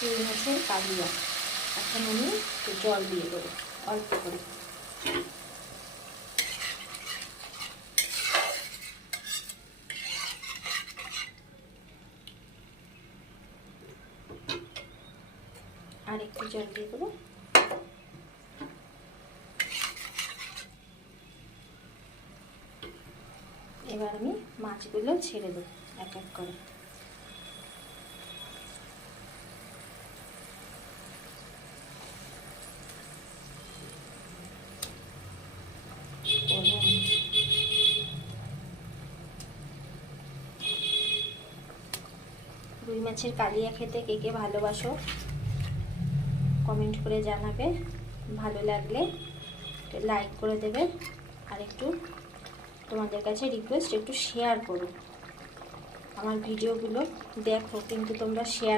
রুই মাছের কালিয়া। এখন আমি একটু জল দিয়ে দেবো অল্প করে। আর একটু জল দিয়ে দেবো। এবার আমি মাছগুলো ছেড়ে দেবো এক এক করে। রুই মাছের কালিয়া খেতে কে কে ভালোবাসো কমেন্ট করে জানাবে। ভালো লাগলে লাইক করে দেবে। আর একটু তোমাদের কাছে রিকোয়েস্ট, একটু শেয়ার করো। আমার ভিডিওগুলো দেখো, কিন্তু তোমরা শেয়ার